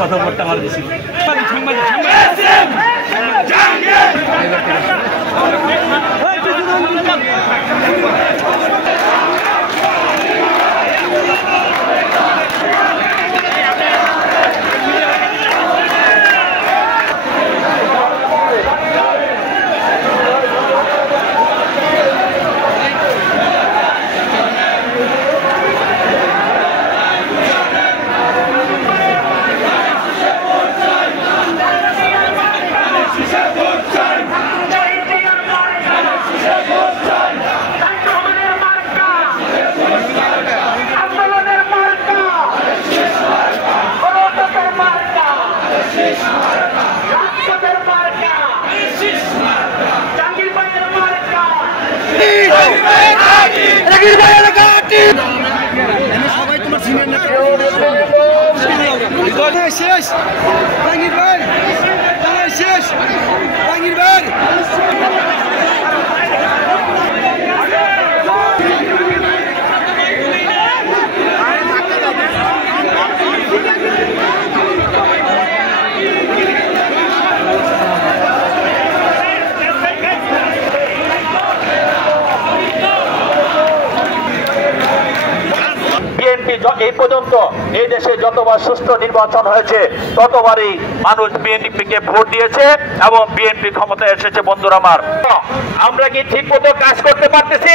কথা বলতে আমার বেশি সবাই তোমার শেষ বাঙ্গির ভাই শেষ বাঙ্গির ভাই এই পর্যন্ত এই দেশে যতবার সুষ্ঠু নির্বাচন হয়েছে ততবারই মানুষ বিএনপিকে ভোট দিয়েছে এবং বিএনপি ক্ষমতায় এসেছে। বন্ধুরা আমার, আমরা কি ঠিক মতো কাজ করতে পারতেছি?